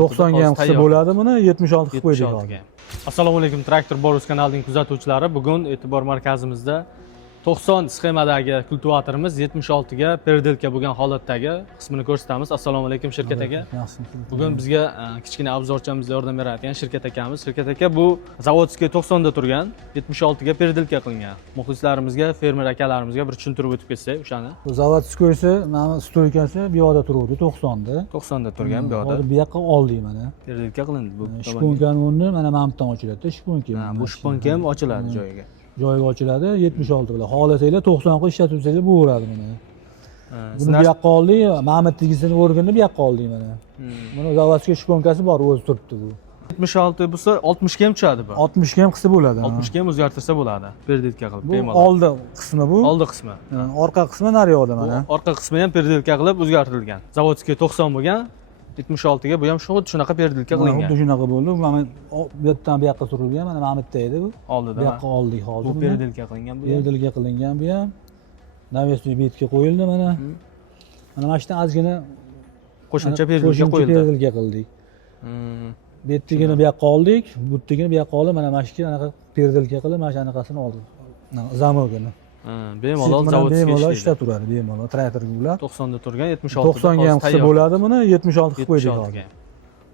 90 ga ham qilsa bo'ladi, buni 76 qilib qo'ydik hozir. Assalomu alaykum, Traktor Boros kanalining kuzatuvchilari. Bugun e'tibor markazimizda 90 sxemadagi kultivatorimiz 76 ga perdelka bo'lgan holatdagi qismini ko'rsatamiz. Assalomu alaykum shirkat aka. Bugun bizga kichkina obzorchamizda yordam berayotgan shirkat akamiz. Shirkat aka bu zavodskiy 90 da turgan, 76 ga perdelka qilingan. Muxlislarimizga, fermer akalarimizga bir tushuntirib o'tib ketsak o'shani. Bu zavodskiysi, mana stoykasi bu yoqda turibdi 90 da. 90 da turgan bu yoqda. Hozir bu yoqqa oldik mana. Perdelka qilindi bu. Shponkani o'rni mana mana bu ochiladi, shponka. Bu shponka ham ochiladi joyiga. Joyiga ochiladi 76 bilan. Xohlasanglar 90 qilib ishlatsangiz bo'laveradi mana. Buni bu yoqqa oldik, Mamatligisini o'rgindi bu yoqqa oldik mana. Buni zavodskiy shponkasi bor, o'zi turibdi bu. 76 bo'lsa 60 ga ham tushadi bu. 60 ga ham qilsa bo'ladi. 60 ga ham o'zgartirsa bo'ladi. Perdelka qilib bemalol. Bu oldi qismi bu. Oldi qismi. Orqa qismi naryoqda mana. Orqa qismi ham perdelka qilib o'zgartirilgan. Zavodskiy 90 bo'lgan, 76 ga bu ham xuddi shunaqa perdelka qilingan. Xuddi shunaqa bo'ldi. Mana bu yerdan bu yoqqa surilgan, mana Mamatda edi bu. Oldida. Bu yoqqa oldik hozir. Bu perdelka qilingan bu. Perdelka qilingan bu ham. Navesli betga qo'yildi mana. Mana mana shundan ozgina qo'shimcha perdelka qo'yildi. Perdelka qildik. Bu yertigini bu yoqqa oldik, bu yertigini bu yoqqa olib, mana mana shu anaqa perdelka qilib, mana shunaqasini oldik. Zamogini. Bemalol zavodskiy bemalol ishlatib turadi, bemalol traktorga ular. 90 da turgan, 76 da 90 ga ham qilsa bo'ladi, buni 76 qilib qo'ydik hozir.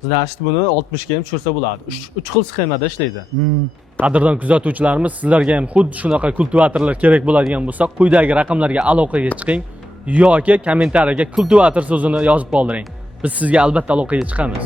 Значит, buni 60 ga ham tushirsa bo'ladi. 3 xil sxemada ishlaydi. Qadrdon kuzatuvchilarimiz, sizlarga ham xuddi shunaqa kultivatorlar kerak bo'ladigan bo'lsa, quyidagi raqamlarga aloqaga chiqing yoki kommentariyaga kultivator so'zini yozib qoldiring. Biz sizga albatta aloqaga chiqamiz.